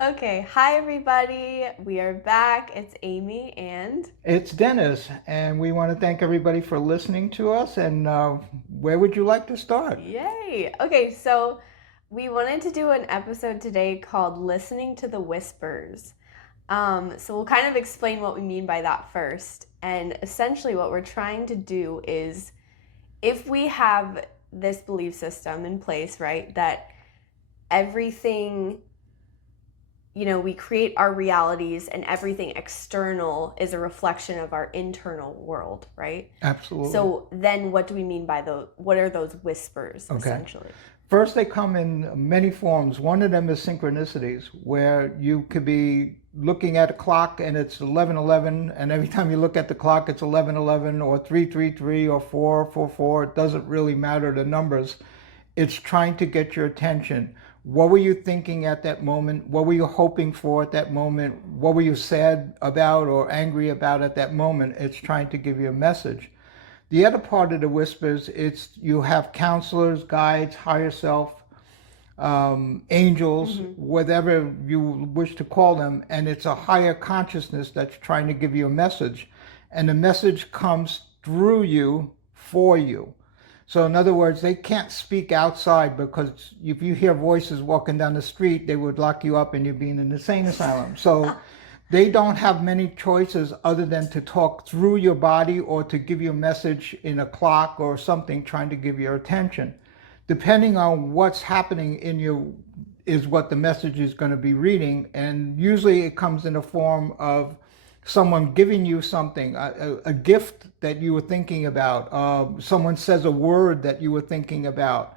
Okay, hi everybody. We are back. It's Amy and It's Dennis, and we want to thank everybody for listening to us. And where would you like to start? yay. Okay, so we wanted to do an episode today called Listening to the Whispers. So we'll kind of explain what we mean by that first. And essentially, what we're trying to do is if we have this belief system in place, right, that everything we create our realities and everything external is a reflection of our internal world, right? Absolutely. So then what do we mean by what are those whispers Okay. essentially? First, they come in many forms. One of them is synchronicities, where you could be looking at a clock and it's 11:11, and every time you look at the clock, it's 11:11 or 3:33 or 4:44. It doesn't really matter the numbers. It's trying to get your attention. What were you thinking at that moment? What were you hoping for at that moment? What were you sad about or angry about at that moment? It's trying to give you a message. The other part of the whispers, it's you have counselors, guides, higher self, angels, Mm-hmm. whatever you wish to call them, and it's a higher consciousness that's trying to give you a message, and the message comes through you for you. So in other words, they can't speak outside because if you hear voices walking down the street, they would lock you up and you'd be in an insane asylum. So they don't have many choices other than to talk through your body or to give you a message in a clock or something trying to give your attention. Depending on what's happening in you is what the message is going to be reading. And usually it comes in the form of someone giving you something, a gift that you were thinking about. Someone says a word that you were thinking about,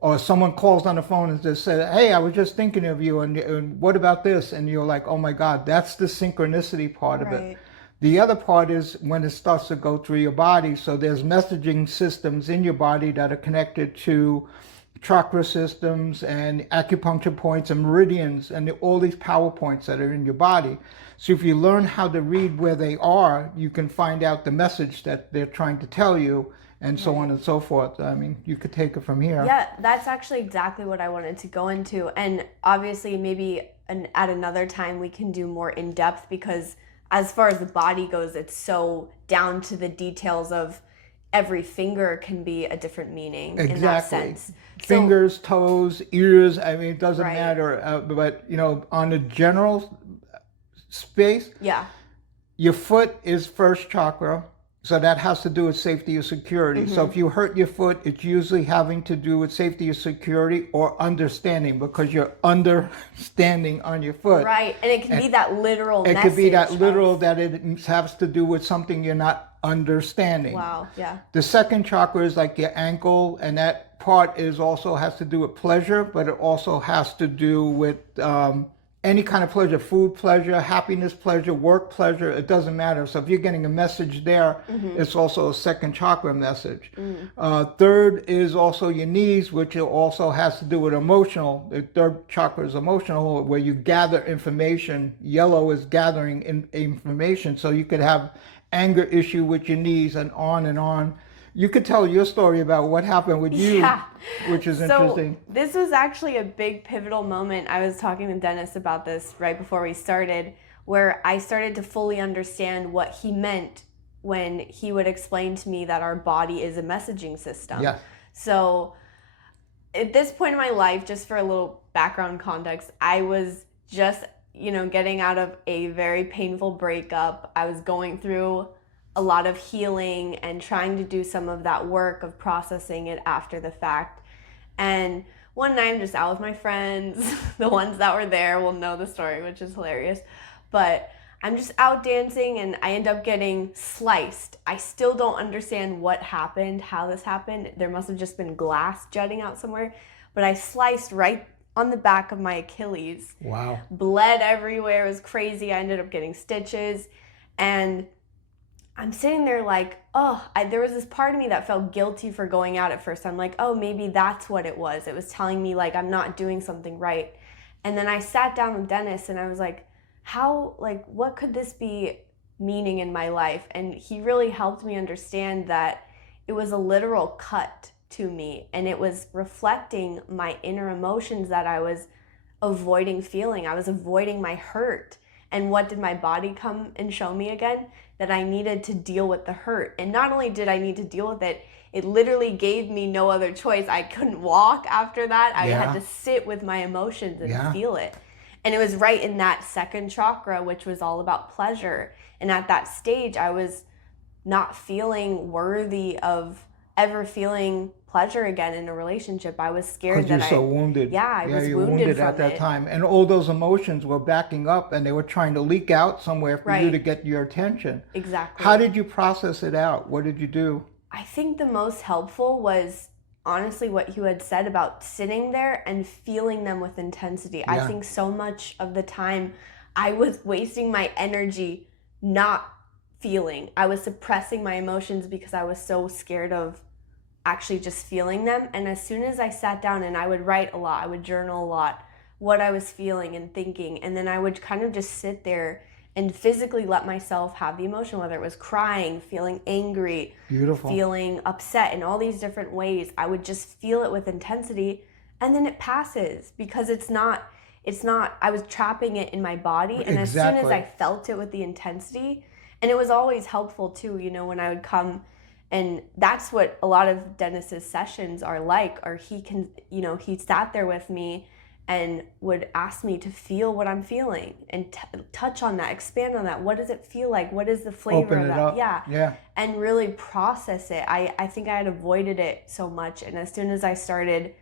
or someone calls on the phone and just says, "Hey, I was just thinking of you, and what about this?" And you're like, "Oh my God," that's the synchronicity part of it. Right. The other part is when it starts to go through your body. So there's messaging systems in your body that are connected to chakra systems and acupuncture points and meridians and all these power points that are in your body. So if you learn how to read where they are, you can find out the message that they're trying to tell you, and so on Right. and so forth. I mean, you could take it from here. Yeah, that's actually exactly what I wanted to go into. And obviously, maybe at another time we can do more in depth because, as far as the body goes, it's so down to the details of every finger can be a different meaning in that Exactly. sense. So, Fingers, toes, ears, I mean, it doesn't right. matter. But, on the general space, Yeah. your foot is first chakra. So that has to do with safety or security. So Mm-hmm. if you hurt your foot, it's usually having to do with safety or security or understanding because you're understanding on your foot. Right. And it can And be that literal it could be that message literal of, that it has to do with something you're not understanding. wow, yeah. The second chakra is like your ankle, and that part is also has to do with pleasure, but it also has to do with any kind of pleasure, food pleasure, happiness pleasure, work pleasure. It doesn't matter. So if you're getting a message there, Mm-hmm. it's also a second chakra message. Mm. Third is also your knees, which also has to do with emotional. The third chakra is emotional, where you gather information. Yellow is gathering information, so you could have anger issue with your knees and on and on. You could tell your story about what happened with you, Yeah. which is So interesting. this was actually a big pivotal moment. I was talking to Dennis about this right before we started, where I started to fully understand what he meant when he would explain to me that our body is a messaging system. Yes. So at this point in my life, just for a little background context, I was just, getting out of a very painful breakup. I was going through a lot of healing and trying to do some of that work of processing it after the fact. And one night I'm just out with my friends. The ones that were there will know the story, which is hilarious. But I'm just out dancing and I end up getting sliced. I still don't understand what happened, how this happened. There must have just been glass jutting out somewhere. But I sliced right on the back of my Achilles. Wow. Bled everywhere. It was crazy. I ended up getting stitches. And I'm sitting there like, there was this part of me that felt guilty for going out at first. I'm like, oh, maybe that's what it was. It was telling me like I'm not doing something right. And then I sat down with Dennis and I was like, what could this be meaning in my life? And he really helped me understand that it was a literal cut to me and it was reflecting my inner emotions that I was avoiding feeling. I was avoiding my hurt. And what did my body come and show me again? That I needed to deal with the hurt. And not only did I need to deal with it, it literally gave me no other choice. I couldn't walk after that. I had to sit with my emotions and feel it. And it was right in that second chakra, which was all about pleasure. And at that stage, I was not feeling worthy of ever feeling pleasure again in a relationship. I was scared Because that you're so wounded. yeah, I was you're wounded from at that it. time. And all those emotions were backing up and they were trying to leak out somewhere for you Right. to get your attention. Exactly. How did you process it out? What did you do? I think the most helpful was honestly what you had said about sitting there and feeling them with intensity. I Yeah. think so much of the time I was wasting my energy not feeling. I was suppressing my emotions because I was so scared of actually just feeling them. And as soon as I sat down, and I would write a lot, I would journal a lot, what I was feeling and thinking, and then I would kind of just sit there and physically let myself have the emotion, whether it was crying, feeling angry, Beautiful. feeling upset in all these different ways. I would just feel it with intensity, and then it passes because it's not I was trapping it in my body. And as soon as I felt it with the intensity, and it was always helpful too, when I would come. And that's what a lot of Dennis's sessions are like, or he can, he sat there with me and would ask me to feel what I'm feeling and touch on that, expand on that. What does it feel like? What is the flavor Open of it that? up. Yeah. And really process it. I think I had avoided it so much. And as soon as I started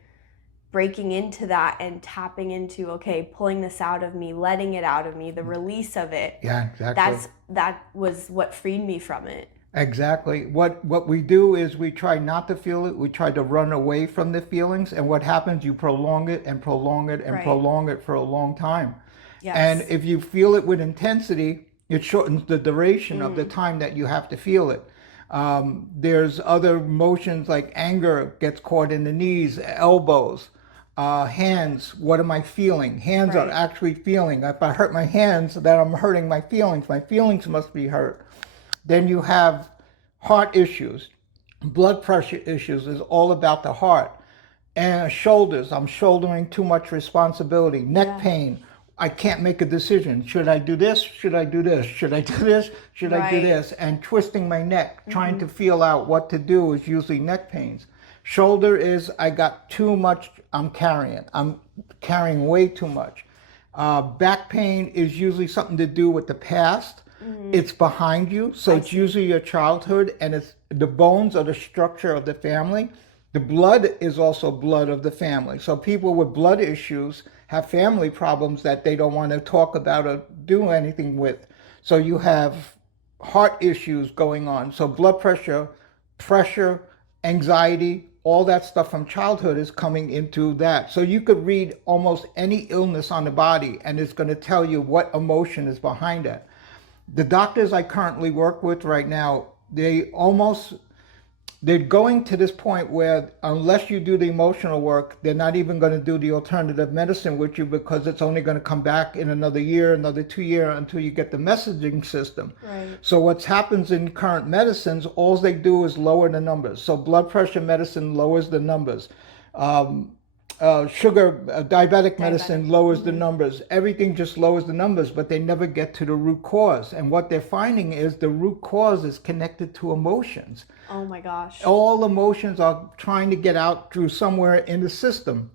breaking into that and tapping into, okay, pulling this out of me, letting it out of me, the release of it. Yeah, exactly. That was what freed me from it. Exactly. What we do is we try not to feel it. We try to run away from the feelings, and what happens, you prolong it and prolong it and Right. prolong it for a long time. Yes. And if you feel it with intensity, it shortens the duration of the time that you have to feel it. There's other emotions like anger gets caught in the knees, elbows, hands. What am I feeling? Hands are Right. actually feeling. If I hurt my hands, then I'm hurting my feelings. My feelings must be hurt. Then you have heart issues. Blood pressure issues is all about the heart. And shoulders, I'm shouldering too much responsibility. Neck pain, I can't make a decision. Should I do this? Should I do this? Should I do this? Should I do Right. this? And twisting my neck, trying to feel out what to do is usually neck pains. Shoulder is I got too much, I'm carrying way too much. Back pain is usually something to do with the past. It's behind you, so it's usually your childhood, and it's the bones are the structure of the family. The blood is also blood of the family. So people with blood issues have family problems that they don't want to talk about or do anything with. So you have heart issues going on. So blood pressure, anxiety, all that stuff from childhood is coming into that. So you could read almost any illness on the body, and it's going to tell you what emotion is behind it. The doctors I currently work with right now, they're going to this point where unless you do the emotional work, they're not even going to do the alternative medicine with you because it's only going to come back in another year, another 2 years until you get the messaging system. Right. So what happens in current medicines, all they do is lower the numbers. So blood pressure medicine lowers the numbers. Diabetic medicine lowers the numbers. Everything just lowers the numbers, but they never get to the root cause. And what they're finding is the root cause is connected to emotions. Oh my gosh. All emotions are trying to get out through somewhere in the system.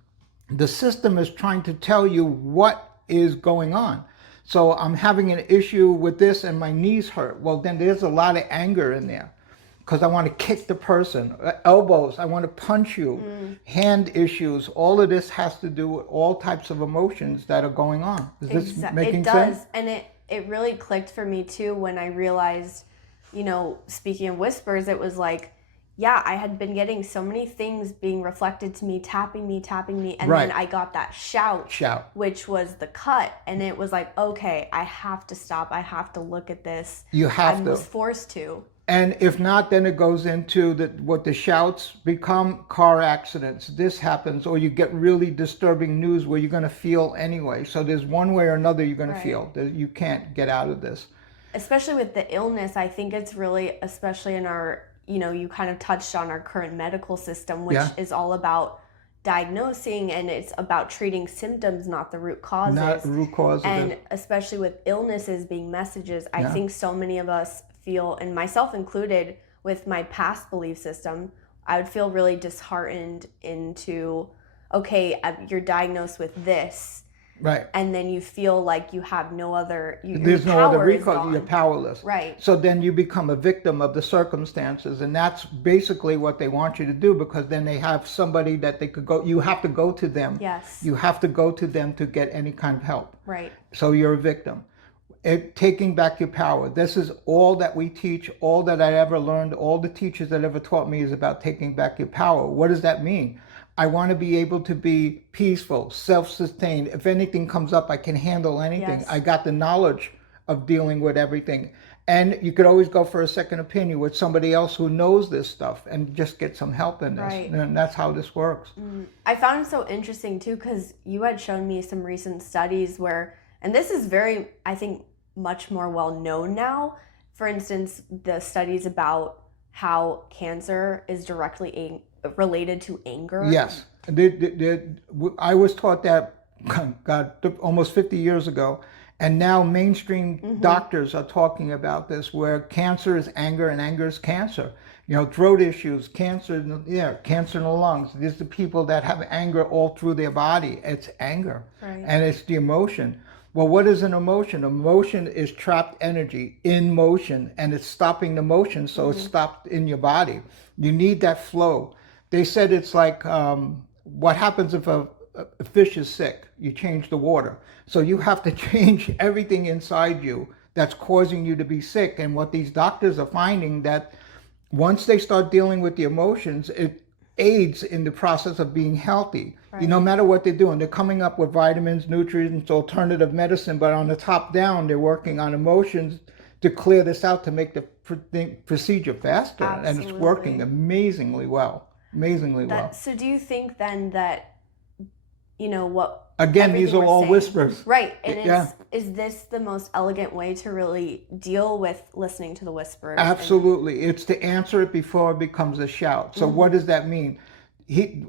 The system is trying to tell you what is going on. So I'm having an issue with this and my knees hurt. Well, then there's a lot of anger in there. Because I want to kick the person. Elbows, I want to punch you. Hand issues, all of this has to do with all types of emotions that are going on. Is this making sense? It does. And it really clicked for me too when I realized, speaking of whispers, it was like, yeah, I had been getting so many things being reflected to me, tapping me. And Right. then I got that shout, which was the cut. And it was like, okay, I have to stop. I have to look at this. You have I to. was forced to. And if not, then it goes into what the shouts become car accidents. This happens, or you get really disturbing news where you're going to feel anyway. So there's one way or another you're going to feel. You can't get out of this. Especially with the illness, I think it's really, especially in our, you kind of touched on our current medical system, which is all about diagnosing, and it's about treating symptoms, not the root causes. Not root cause. And especially with illnesses being messages, I think so many of us feel, and myself included, with my past belief system, I would feel really disheartened into, okay, you're diagnosed with this. Right. And then you feel like you have no other, there's no other recourse, you're powerless. Right. So then you become a victim of the circumstances, and that's basically what they want you to do, because then they have somebody that they could go, you have to go to them. Yes. You have to go to them to get any kind of help. Right. So you're a victim. Taking back your power. This is all that we teach, all that I ever learned, all the teachers that ever taught me is about taking back your power. What does that mean? I want to be able to be peaceful, self-sustained. If anything comes up, I can handle anything. Yes. I got the knowledge of dealing with everything. And you could always go for a second opinion with somebody else who knows this stuff and just get some help in this. Right. And that's how this works. I found it so interesting too, because you had shown me some recent studies where, and this is very, I think, much more well known now. For instance, the studies about how cancer is directly related to anger. Yes. I was taught that, God, almost 50 years ago. And now mainstream doctors are talking about this, where cancer is anger and anger is cancer. You know, throat issues, cancer in the lungs. These are the people that have anger all through their body. It's anger. Right. And it's the emotion. Well, what is an emotion? Emotion is trapped energy in motion, and it's stopping the motion, so it's stopped in your body. You need that flow. They said it's like what happens if a fish is sick? You change the water. So you have to change everything inside you that's causing you to be sick. And what these doctors are finding, that once they start dealing with the emotions, it aids in the process of being healthy. Right. No matter what they're doing, they're coming up with vitamins, nutrients, alternative medicine, but on the top down, they're working on emotions to clear this out, to make the procedure faster. Absolutely. And it's working amazingly well. So do you think then that, you know, what, again, these are all saying, whispers. Right. And is this the most elegant way to really deal with listening to the whispers? Absolutely. It's to answer it before it becomes a shout. So what does that mean?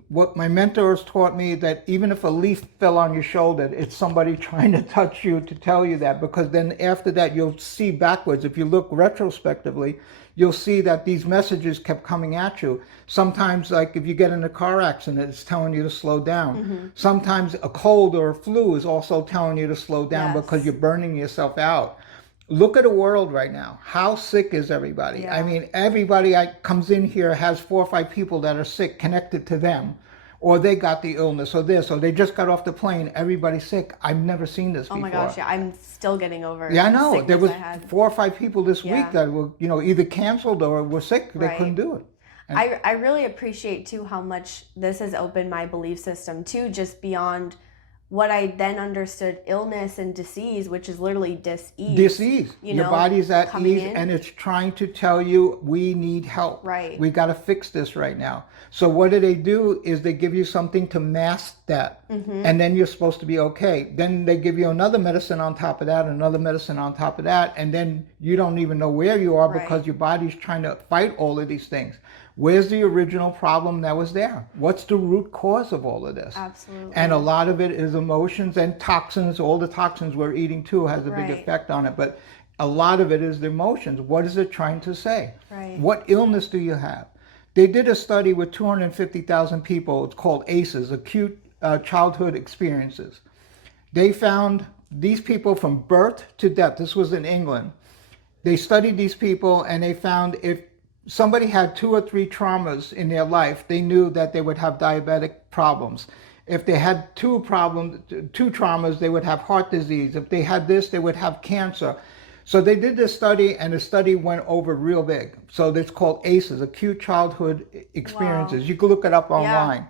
What my mentors taught me, that even if a leaf fell on your shoulder, it's somebody trying to touch you to tell you that, because then after that you'll see backwards. If you look retrospectively, you'll see that these messages kept coming at you. Sometimes, like if you get in a car accident, it's telling you to slow down. Sometimes a cold or a flu is also telling you to slow down, because you're burning yourself out. Look at the world right now. How sick is everybody? Yeah. I mean, everybody comes in here has 4 or 5 people that are sick connected to them, or they got the illness, or this, or they just got off the plane. Everybody's sick. I've never seen this before. Oh my gosh, yeah, I'm still getting over. Yeah, I know. There was 4 or 5 people this week that were, either canceled or were sick. They couldn't do it. I really appreciate too how much this has opened my belief system too, just beyond what I then understood illness and disease, which is literally dis-ease. Dis-ease. Your body's at ease, and it's trying to tell you, we need help. Right. We got to fix this right now. So what do is they give you something to mask that, and then you're supposed to be okay. Then they give you another medicine on top of that, another medicine on top of that, and then you don't even know where you are, because your body's trying to fight all of these things. Where's the original problem that was there? What's the root cause of all of this? Absolutely. And a lot of it is emotions and toxins. All the toxins we're eating too has a big effect on it. But a lot of it is the emotions. What is it trying to say? Right. What illness do you have? They did a study with 250,000 people. It's called ACEs, Acute Childhood Experiences. They found these people from birth to death. This was in England. They studied these people, and they found if somebody had 2 or 3 traumas in their life, they knew that they would have diabetic problems. If they had 2 traumas, they would have heart disease. If they had this, they would have cancer. So they did this study, and the study went over real big. So it's called ACEs, Acute Childhood Experiences. Wow. You can look it up online. Yeah.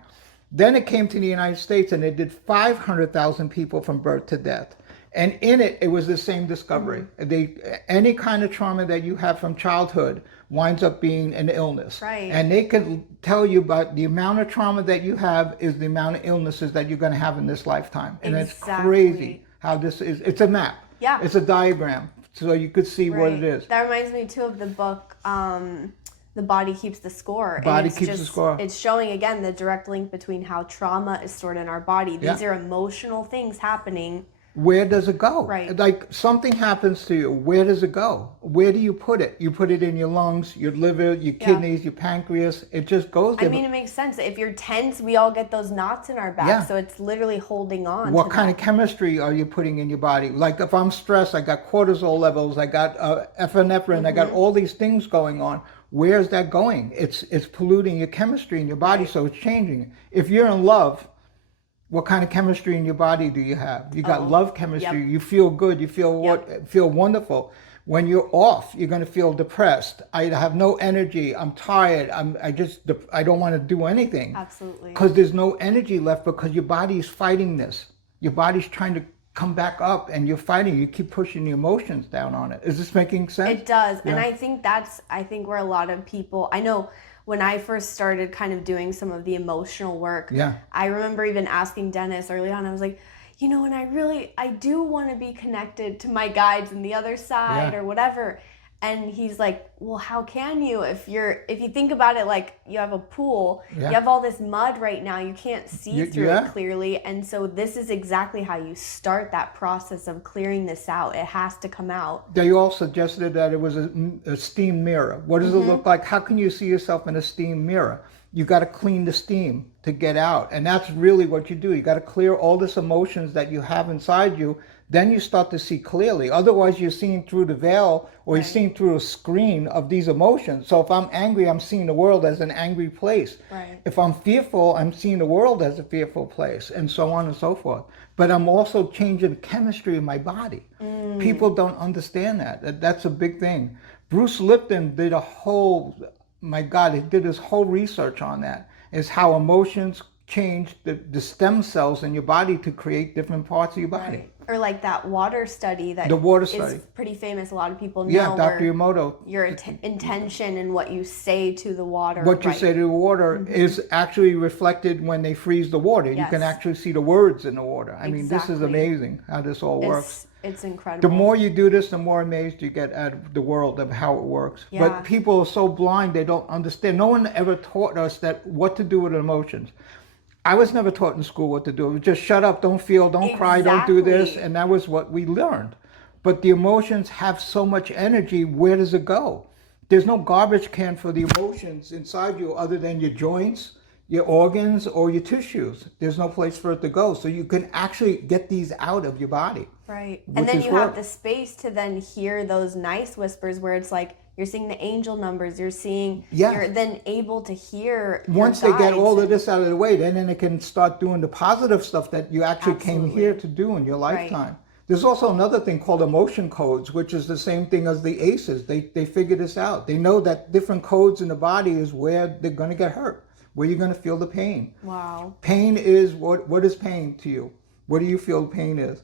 Then it came to the United States, and they did 500,000 people from birth to death. And in it, it was the same discovery. Any kind of trauma that you have from childhood winds up being an illness. Right. And they could tell you about the amount of trauma that you have is the amount of illnesses that you're going to have in this lifetime. And it's crazy how this is. It's a map. Yeah. It's a diagram. So you could see what it is. That reminds me too of the book the body keeps the score. Body And it's keeps the just, score. it's showing again the direct link between how trauma is stored in our body. These Yeah. are emotional things happening. Where does it go? Right. Like something happens to you. Where does it go? Where do you put it? You put it in your lungs, your liver, your kidneys, your pancreas. It just goes there. I mean, it makes sense. If you're tense, we all get those knots in our back. Yeah. So it's literally holding on What to kind that. of chemistry are you putting in your body? Like if I'm stressed, I got cortisol levels, I got epinephrine, I got all these things going on. Where's that going? It's polluting your chemistry in your body, so it's changing. If you're in love, what kind of chemistry in your body do you have? You got love chemistry. Yep. You feel good. You feel feel wonderful. When you're off, you're going to feel depressed. I have no energy. I'm tired. I don't want to do anything. Absolutely. Because there's no energy left because your body is fighting this. Your body's trying to come back up and you're fighting. You keep pushing the emotions down on it. Is this making sense? It does. Yeah. And I think where a lot of people, I know when I first started kind of doing some of the emotional work, I remember even asking Dennis early on, I was like, you know, and I do want to be connected to my guides on the other side or whatever. And he's like, well, how can you? If you think about it, like you have a pool, you have all this mud right now, you can't see through it clearly. And so this is exactly how you start that process of clearing this out. It has to come out. They all suggested that it was a steam mirror. What does it look like? How can you see yourself in a steam mirror? You got to clean the steam to get out. And that's really what you do. You got to clear all this emotions that you have inside you. Then you start to see clearly. Otherwise, you're seeing through the veil or you're seeing through a screen of these emotions. So if I'm angry, I'm seeing the world as an angry place. Right. If I'm fearful, I'm seeing the world as a fearful place, and so on and so forth. But I'm also changing the chemistry of my body. People don't understand that. That's a big thing. Bruce Lipton did he did his whole research on that, is how emotions change the stem cells in your body to create different parts of your body. Right. Or like that water study that study is pretty famous. A lot of people know. Yeah, Dr. Emoto. Your intention and what you say to the water. What you say to the water is actually reflected when they freeze the water. You can actually see the words in the water. I mean, this is amazing how this all works. It's incredible. The more you do this, the more amazed you get at the world of how it works. Yeah. But people are so blind, they don't understand. No one ever taught us that what to do with emotions. I was never taught in school what to do. It was just shut up, don't feel, don't cry, don't do this. And that was what we learned. But the emotions have so much energy. Where does it go? There's no garbage can for the emotions inside you other than your joints, your organs, or your tissues. There's no place for it to go. So you can actually get these out of your body. Right. And then you have the space to then hear those nice whispers where it's like, you're seeing the angel numbers, you're seeing, you're then able to hear. Once they get all of this out of the way, then they can start doing the positive stuff that you actually came here to do in your lifetime. Right. There's also another thing called emotion codes, which is the same thing as the ACEs. They figure this out. They know that different codes in the body is where they're going to get hurt, where you're going to feel the pain. Wow. Pain is, what is pain to you? What do you feel pain is?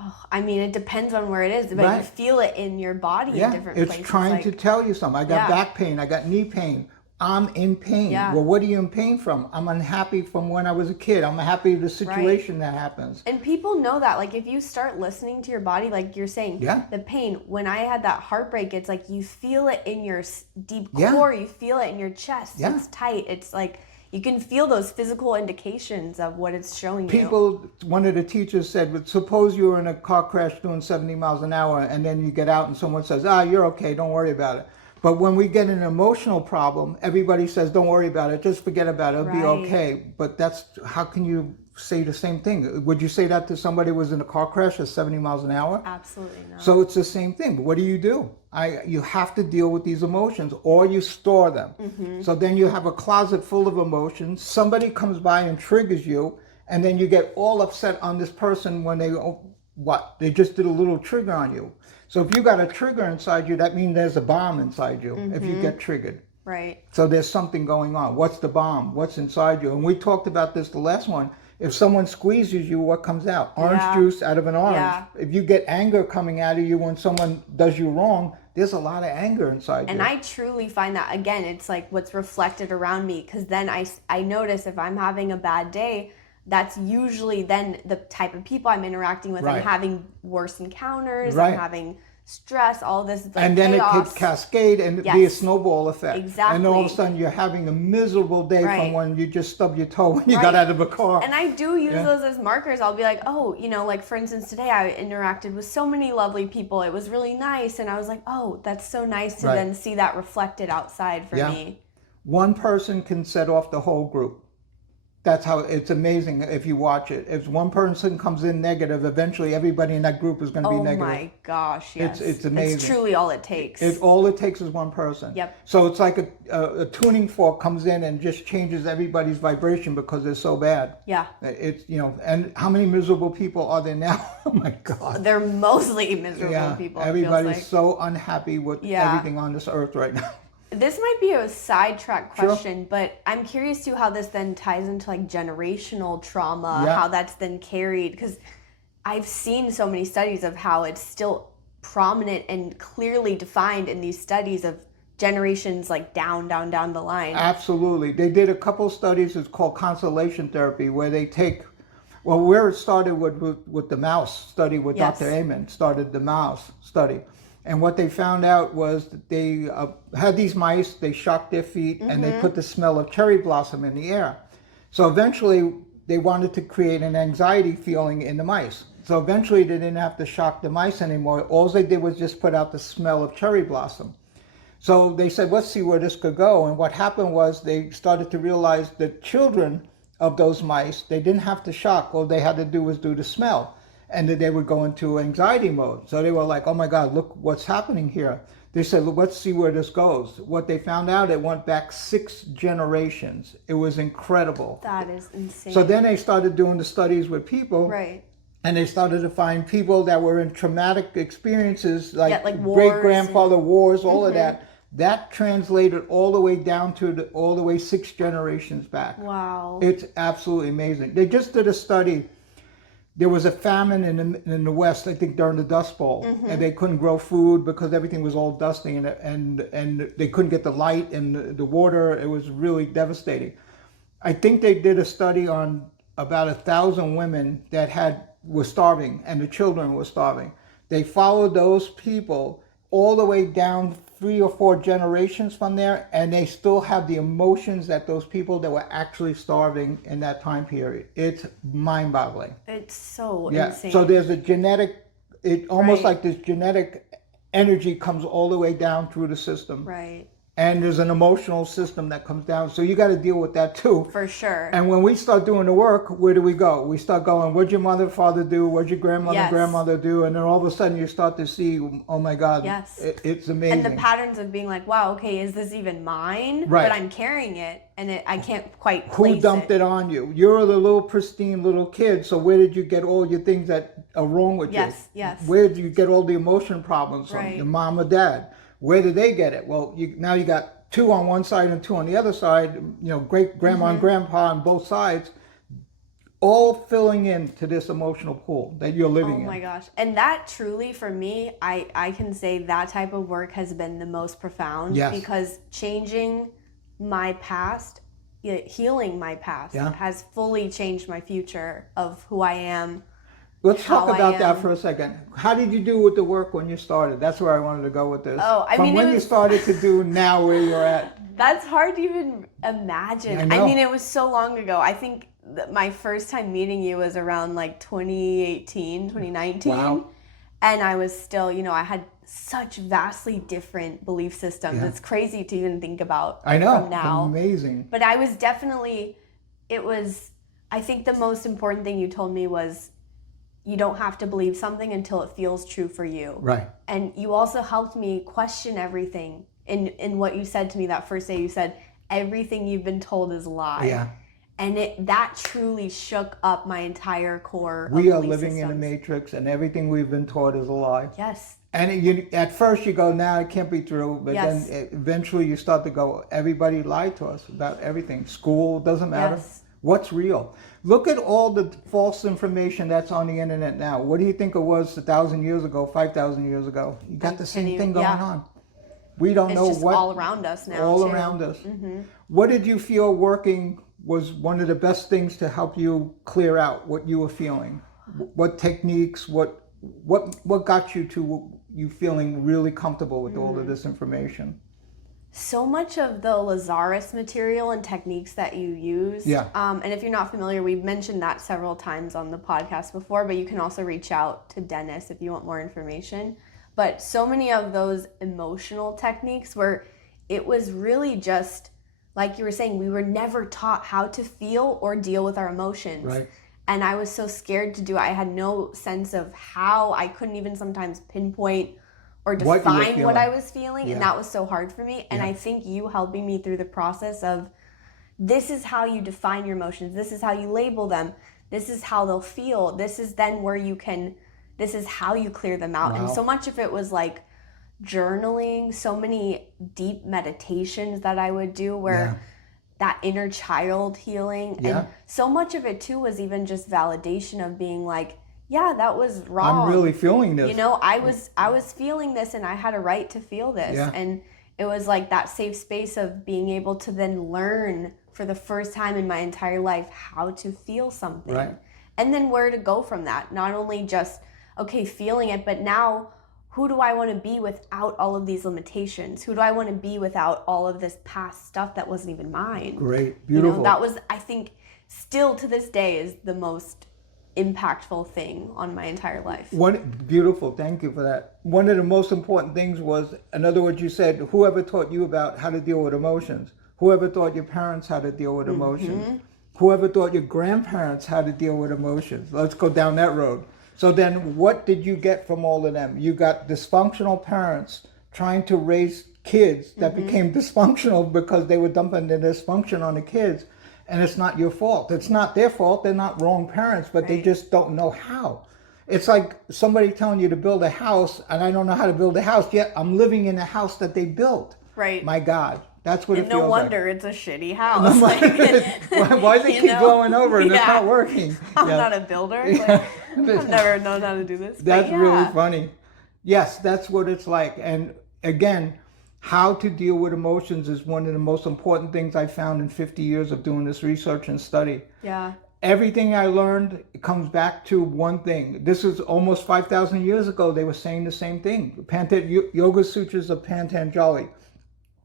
Oh, I mean, it depends on where it is, but you feel it in your body in different places. It's trying to tell you something. I got back pain. I got knee pain. I'm in pain. Yeah. Well, what are you in pain from? I'm unhappy from when I was a kid. I'm happy with the situation that happens. And people know that. Like, if you start listening to your body, like you're saying, the pain, when I had that heartbreak, it's like you feel it in your deep core. You feel it in your chest. It's tight. It's like you can feel those physical indications of what it's showing you. One of the teachers said, but suppose you were in a car crash doing 70 miles an hour and then you get out and someone says, you're okay, don't worry about it. But when we get an emotional problem, everybody says, don't worry about it, just forget about it, it'll be okay. But how can you say the same thing? Would you say that to somebody who was in a car crash at 70 miles an hour? Absolutely not. So it's the same thing. But what do? You have to deal with these emotions or you store them. Mm-hmm. So then you have a closet full of emotions. Somebody comes by and triggers you, and then you get all upset on this person when they just did a little trigger on you. So if you got a trigger inside you, that means there's a bomb inside you if you get triggered. Right. So there's something going on. What's the bomb? What's inside you? And we talked about this the last one. If someone squeezes you, what comes out? Orange juice out of an orange. Yeah. If you get anger coming out of you when someone does you wrong, there's a lot of anger inside you. And I truly find that, again, it's like what's reflected around me. Because then I notice if I'm having a bad day, that's usually then the type of people I'm interacting with. I'm having worse encounters. I'm having stress, all this like and then chaos. it could cascade and be a Yes. snowball effect. Exactly. And then all of a sudden you're having a miserable day Right. from when you just stubbed your toe when you Right. got out of a car. And I do use Yeah. those as markers. I'll be like, oh, you know, like for instance, today I interacted with so many lovely people. It was really nice. And I was like, oh, that's so nice to Right. then see that reflected outside for Yeah. me. One person can set off the whole group. That's how it's amazing if you watch it. If one person comes in negative, eventually everybody in that group is going to be Oh negative. my gosh, yes. It's amazing. It's truly all it takes. All it takes is one person. Yep. So it's like a tuning fork comes in and just changes everybody's vibration because they're so bad. Yeah. It's, you know, and how many miserable people are there now? Oh my God. They're mostly miserable Yeah, people. It everybody's feels like. so unhappy with everything on this earth right now. This might be a sidetrack Sure. question, but I'm curious too how this then ties into like generational trauma, Yeah. how that's then carried, because I've seen so many studies of how it's still prominent and clearly defined in these studies of generations like down the line. Absolutely. They did a couple studies, it's called constellation therapy, where they take, well, where it started with the mouse study with Yes. Dr. Amen, started the mouse study. And what they found out was that they had these mice, they shocked their feet, and they put the smell of cherry blossom in the air. So eventually they wanted to create an anxiety feeling in the mice. So eventually they didn't have to shock the mice anymore. All they did was just put out the smell of cherry blossom. So they said, let's see where this could go. And what happened was they started to realize that children of those mice, they didn't have to shock. All they had to do was do the smell. And that they would go into anxiety mode. So they were like, oh my God, look what's happening here. They said, let's see where this goes. What they found out, it went back 6 generations. It was incredible. That is insane. So then they started doing the studies with people. Right. And they started to find people that were in traumatic experiences, like, like wars great-grandfather wars, all of that. That translated all the way down to all the way 6 generations back. Wow. It's absolutely amazing. They just did a study. There was a famine in the West, I think, during the Dust Bowl, and they couldn't grow food because everything was all dusty, and they couldn't get the light and the water. It was really devastating. I think they did a study on about 1,000 women that were starving, and the children were starving. They followed those people all the way down 3 or 4 generations from there, and they still have the emotions that those people that were actually starving in that time period. It's mind-boggling. It's so Yeah. insane. So there's a genetic, it almost Right. like this genetic energy comes all the way down through the system. Right. And there's an emotional system that comes down. So you got to deal with that too. For sure. And when we start doing the work, where do we go? We start going, what'd your mother, father do? What'd your grandmother, Yes. grandmother do? And then all of a sudden you start to see, oh my God, Yes. it's amazing. And the patterns of being like, wow, okay, is this even mine? Right. But I'm carrying it, and I can't quite Who place dumped it on you? You're the little pristine little kid, so where did you get all your things that are wrong with you? Yes, yes. Where did you get all the emotion problems from? Right. Your mom or dad? Where did they get it? Well, now you got 2 on one side and 2 on the other side, you know, great grandma and grandpa on both sides, all filling into this emotional pool that you're living in. Oh my gosh. And that truly, for me, I can say that type of work has been the most profound. Yes. Because changing my past, healing my past, Yeah. has fully changed my future of who I am. Let's talk how I about that am. for a second. How did you do with the work when you started? That's where I wanted to go with this. Oh, I From mean, when it you was- started to do now where you're at. That's hard to even imagine. I I know. mean, it was so long ago. I think my first time meeting you was around like 2018, 2019. Wow. And I was still, you know, I had such vastly different belief systems. Yeah. It's crazy to even think about I know. from now. Amazing. But I was definitely, I think the most important thing you told me was you don't have to believe something until it feels true for you. Right. And you also helped me question everything. In what you said to me that first day, you said, everything you've been told is a lie. Yeah. And that truly shook up my entire core. We of are belief living in a systems. matrix, and everything we've been taught is a lie. Yes. And at first you go, nah, it can't be true. But Yes. then eventually you start to go, everybody lied to us about everything. School, doesn't matter. Yes. What's real? Look at all the false information that's on the internet now. What do you think it was 1,000 years ago, 5,000 years ago? You got the same thing going on. We don't It's know just what. all around us now. all too. around us. What did you feel working was one of the best things to help you clear out what you were feeling? What techniques? What got you to you feeling really comfortable with all of this information. So much of the Lazarus material and techniques that you use. Yeah. And if you're not familiar, we've mentioned that several times on the podcast before, but you can also reach out to Dennis if you want more information. But so many of those emotional techniques where it was really just, like you were saying, we were never taught how to feel or deal with our emotions. Right. And I was so scared to do it. I had no sense of how. I couldn't even sometimes pinpoint or define what I was feeling. And that was so hard for me. And I think you helping me through the process of, this is how you define your emotions. This is how you label them. This is how they'll feel. This is then where you can, this is how you clear them out. Wow. And so much of it was like journaling, so many deep meditations that I would do where that inner child healing. And so much of it too was even just validation of being like, yeah, that was wrong. I'm really feeling this. You know, I was feeling this and I had a right to feel this. Yeah. And it was like that safe space of being able to then learn for the first time in my entire life how to feel something. Right. And then where to go from that. Not only just, okay, feeling it, but now who do I want to be without all of these limitations? Who do I want to be without all of this past stuff that wasn't even mine? Great. Beautiful. You know, that was, I think, still to this day is the most impactful thing on my entire life. Beautiful. Thank you for that. One of the most important things was, in other words, you said, whoever taught you about how to deal with emotions, whoever taught your parents how to deal with emotions, whoever taught your grandparents how to deal with emotions. Let's go down that road. So then what did you get from all of them? You got dysfunctional parents trying to raise kids that became dysfunctional because they were dumping the dysfunction on the kids. And it's not your fault. It's not their fault. They're not wrong parents, but they just don't know how. It's like somebody telling you to build a house, and I don't know how to build a house, yet I'm living in a house that they built. Right. My God, that's what and it feels no wonder like. it's a shitty house. Why does it keep blowing over and it's not working? I'm not a builder. Like, I've never known how to do this. That's really funny. Yes, that's what it's like. And again, how to deal with emotions is one of the most important things I found in 50 years of doing this research and study. Yeah. Everything I learned comes back to one thing. This is almost 5,000 years ago. They were saying the same thing. Yoga Sutras of Patanjali.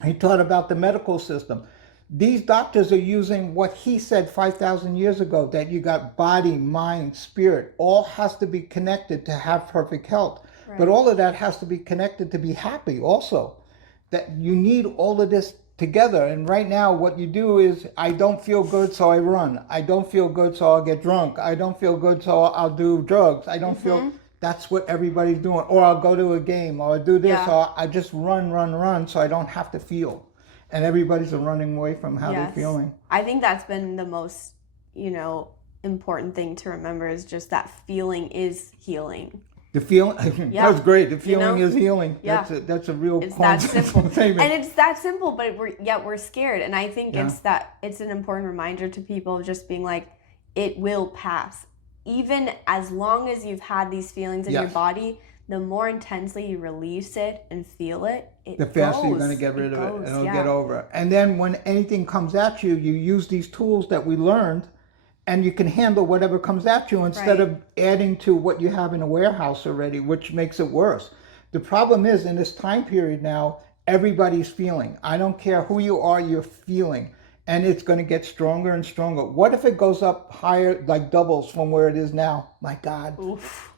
He taught about the medical system. These doctors are using what he said 5,000 years ago, that you got body, mind, spirit, all has to be connected to have perfect health. Right. But all of that has to be connected to be happy also. That you need all of this together. And right now what you do is, I don't feel good, so I run. I don't feel good, so I'll get drunk. I don't feel good, so I'll do drugs. I don't feel, that's what everybody's doing. Or I'll go to a game, or I'll do this, or I just run, so I don't have to feel. And everybody's running away from how they're feeling. I think that's been the most, important thing to remember, is just that feeling is healing. The feeling, that was great. The feeling is healing. Yeah. That's a real it's that simple. statement. And it's that simple, but we're scared. And I think it's an important reminder to people of just being like, it will pass. Even as long as you've had these feelings in your body, the more intensely you release it and feel it, the faster you're going to get rid of it, and it'll get over it. And then when anything comes at you, you use these tools that we learned, and you can handle whatever comes at you instead of adding to what you have in a warehouse already, which makes it worse. The problem is, in this time period now, everybody's feeling. I don't care who you are, you're feeling. And it's going to get stronger and stronger. What if it goes up higher, like doubles from where it is now? My God. Oof.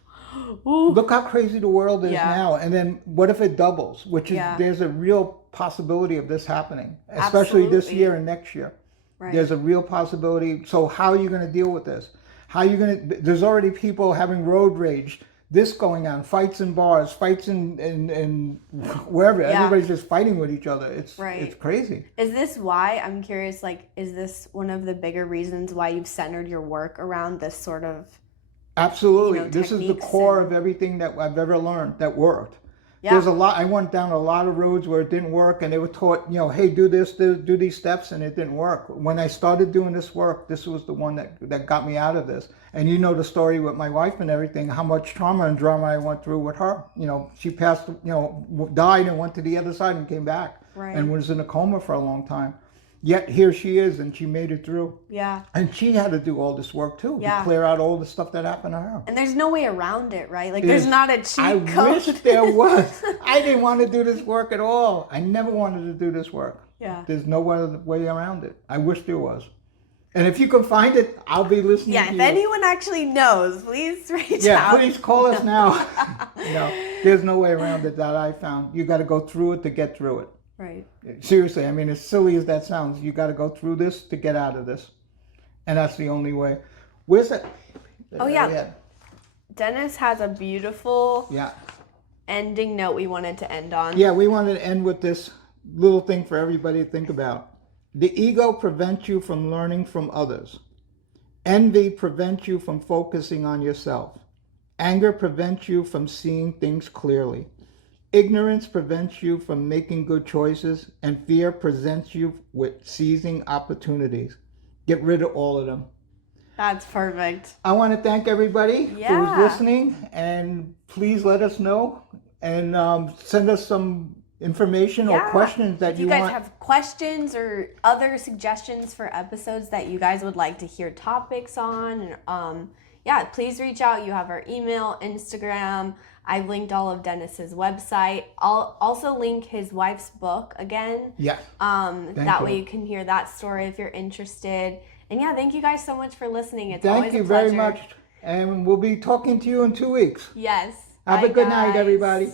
Look how crazy the world is now. And then what if it doubles? Which is, there's a real possibility of this happening, especially this year and next year. Right. There's a real possibility. So how are you going to deal with this? How are you going to, there's already people having road rage, this going on, fights in bars, fights in wherever. Everybody's just fighting with each other. It's crazy. Is this why, I'm curious, like, is this one of the bigger reasons why you've centered your work around this sort of Absolutely. This is the core of everything that I've ever learned that worked. There's a lot, I went down a lot of roads where it didn't work, and they were taught, hey, do this, do these steps, and it didn't work. When I started doing this work, this was the one that got me out of this. And you know the story with my wife and everything, how much trauma and drama I went through with her. She died and went to the other side and came back and was in a coma for a long time. Yet here she is, and she made it through. Yeah. And she had to do all this work too, Yeah. to clear out all the stuff that happened to her. And there's no way around it, right? Like, there's not a cheat I code. wish there was. I didn't want to do this work at all. I never wanted to do this work. Yeah. There's no other way around it. I wish there was. And if you can find it, I'll be listening Yeah, to if you. anyone actually knows, please reach out. Yeah, please call us now. No, there's no way around it that I found. You got to go through it to get through it. Right. Seriously, I mean, as silly as that sounds, you got to go through this to get out of this. And that's the only way. Where's that? Oh, yeah. Dennis has a beautiful ending note we wanted to end on. Yeah, we wanted to end with this little thing for everybody to think about. The ego prevents you from learning from others. Envy prevents you from focusing on yourself. Anger prevents you from seeing things clearly. Ignorance prevents you from making good choices, and fear presents you with seizing opportunities. Get rid of all of them. That's perfect. I want to thank everybody who's listening, and please let us know and send us some information or questions that you want. If you guys have questions or other suggestions for episodes that you guys would like to hear topics on, please reach out. You have our email, Instagram. I've linked all of Dennis's website. I'll also link his wife's book again. Yeah. That way you can hear that story if you're interested. And thank you guys so much for listening. It's Thank always a you pleasure. very much. And we'll be talking to you in 2 weeks. Yes. Have a good night, everybody.